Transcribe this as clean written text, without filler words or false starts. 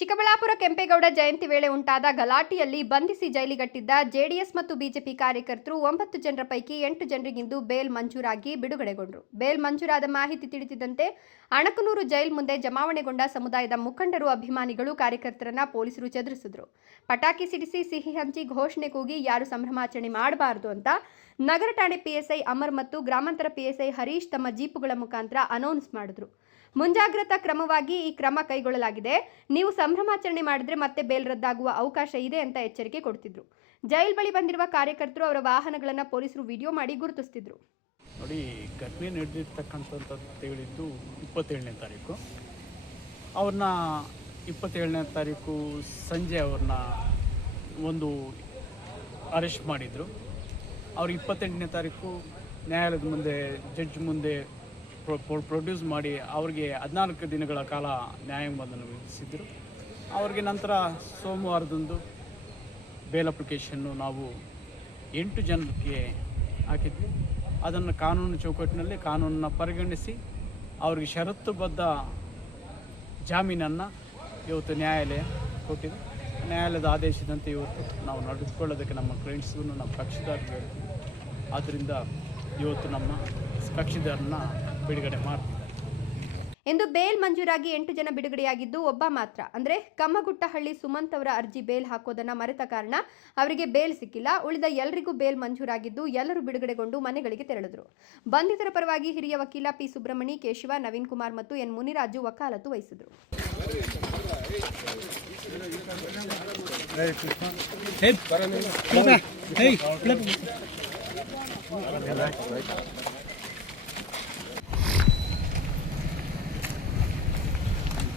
ಚಿಕ್ಕಬಳ್ಳಾಪುರ ಕೆಂಪೇಗೌಡ ಜಯಂತಿ ವೇಳೆ ಉಂಟಾದ ಗಲಾಟೆಯಲ್ಲಿ ಬಂಧಿಸಿ ಜೈಲಿಗಟ್ಟಿದ್ದ ಜೆಡಿಎಸ್ ಮತ್ತು ಬಿಜೆಪಿ ಕಾರ್ಯಕರ್ತರು 9 ಜನರ ಪೈಕಿ 8 ಜನರಿಗಿಂದು ಬೇಲ್ ಮಂಜೂರಾಗಿ ಬಿಡುಗಡೆಗೊಂಡರು. ಬೇಲ್ ಮಂಜೂರಾದ ಮಾಹಿತಿ ತಿಳಿದಿದ್ದಂತೆ ಅಣಕನೂರು ಜೈಲ್ ಮುಂದೆ ಜಮಾವಣೆಗೊಂಡ ಸಮುದಾಯದ ಮುಖಂಡರು, ಅಭಿಮಾನಿಗಳು, ಕಾರ್ಯಕರ್ತರನ್ನ ಪೊಲೀಸರು ಚದುರಿಸಿದ್ರು. ಪಟಾಕಿ ಸಿಡಿಸಿ, ಸಿಹಿ ಹಂಚಿ, ಘೋಷಣೆ ಕೂಗಿ ಯಾರು ಸಂಭ್ರಮಾಚರಣೆ ಮಾಡಬಾರದು ಅಂತ ನಗರ ಠಾಣೆ ಪಿಎಸ್ಐ ಅಮರ್ ಮತ್ತು ಗ್ರಾಮಾಂತರ ಪಿಎಸ್ಐ ಹರೀಶ್ ತಮ್ಮ ಜೀಪುಗಳ ಮುಖಾಂತರ ಅನೌನ್ಸ್ ಮಾಡಿದ್ರು. ಮುಂಜಾಗ್ರತಾ ಕ್ರಮವಾಗಿ ಈ ಕ್ರಮ ಕೈಗೊಳ್ಳಲಾಗಿದೆ. ನೀವು ಸಂಭ್ರಮಾಚರಣೆ ಮಾಡಿದ್ರೆ ಮತ್ತೆ ಬೇಲ್ ರದ್ದಾಗುವ ಅವಕಾಶ ಇದೆ ಅಂತ ಎಚ್ಚರಿಕೆ ಕೊಡ್ತಿದ್ರು. ಜೈಲ್ ಬಳಿ ಬಂದಿರುವ ಕಾರ್ಯಕರ್ತರು ಅವರ ವಾಹನಗಳನ್ನು ಪೊಲೀಸರು ವಿಡಿಯೋ ಮಾಡಿ ಗುರುತಿಸ್ತಿದ್ರು. ನೋಡಿ, ಘಟನೆ ನಡೆದಿರ್ತಕ್ಕಂಥದ್ದು ಹೇಳಿದ್ದು 27ನೇ ತಾರೀಕು. ಅವ್ರನ್ನ 27ನೇ ತಾರೀಕು ಸಂಜೆ ಅವ್ರನ್ನ ಒಂದು ಅರೆಸ್ಟ್ ಮಾಡಿದರು. ಅವ್ರು 28ನೇ ತಾರೀಕು ನ್ಯಾಯಾಲಯದ ಮುಂದೆ ಜಡ್ಜ್ ಮುಂದೆ ಪ್ರೊಡ್ಯೂಸ್ ಮಾಡಿ ಅವ್ರಿಗೆ 14 ದಿನಗಳ ಕಾಲ ನ್ಯಾಯಬಂಧನ ವಿಧಿಸಿದ್ರು. ಅವ್ರಿಗೆ ನಂತರ ಸೋಮವಾರದಂದು ಬೇಲ್ ಅಪ್ಲಿಕೇಶನ್ನು ನಾವು 8 ಜನರಿಗೆ ಹಾಕಿದ್ವಿ. ಅದನ್ನು ಕಾನೂನು ಚೌಕಟ್ಟಿನಲ್ಲಿ ಕಾನೂನನ್ನು ಪರಿಗಣಿಸಿ ಅವ್ರಿಗೆ ಷರತ್ತುಬದ್ಧ ಜಾಮೀನನ್ನು ಇವತ್ತು ನ್ಯಾಯಾಲಯ ಕೊಟ್ಟಿದೆ. ನ್ಯಾಯಾಲಯದ ಆದೇಶದಂತೆ ಇವತ್ತು ನಾವು ನಡೆದುಕೊಳ್ಳೋದಕ್ಕೆ ನಮ್ಮ ಕ್ಲೈಂಟ್ಸ್ಗೂ ನಮ್ಮ ಕಕ್ಷಿದಾರರಿಗೆ ಹೇಳ್ತೀವಿ. ಆದ್ದರಿಂದ ಇವತ್ತು ನಮ್ಮ ಕಕ್ಷಿದಾರನ್ನ ಬಿಡುಗಡೆ ಮಾಡ್ತಿದ್ದಾರೆ. ಎಂದು ಬೇಲ್ ಮಂಜೂರಾಗಿ 8 ಜನ ಬಿಡುಗಡೆಯಾಗಿದ್ದು, ಒಬ್ಬ ಮಾತ್ರ ಅಂದರೆ ಕಮ್ಮಗುಟ್ಟಹಳ್ಳಿ ಸುಮಂತ್ ಅವರ ಅರ್ಜಿ ಬೇಲ್ ಹಾಕೋದನ್ನ ಮರೆತ ಕಾರಣ ಅವರಿಗೆ ಬೇಲ್ ಸಿಕ್ಕಿಲ್ಲ. ಉಳಿದ ಎಲ್ಲರಿಗೂ ಬೇಲ್ ಮಂಜೂರಾಗಿದ್ದು ಎಲ್ಲರೂ ಬಿಡುಗಡೆಗೊಂಡು ಮನೆಗಳಿಗೆ ತೆರಳಿದ್ರು. ಬಂಧಿತರ ಪರವಾಗಿ ಹಿರಿಯ ವಕೀಲ ಪಿ ಸುಬ್ರಹ್ಮಣಿ, ಕೇಶವ, ನವೀನ್ ಕುಮಾರ್ ಮತ್ತು ಎನ್ ಮುನಿರಾಜು ವಕಾಲತ್ತು ವಹಿಸಿದ್ರು.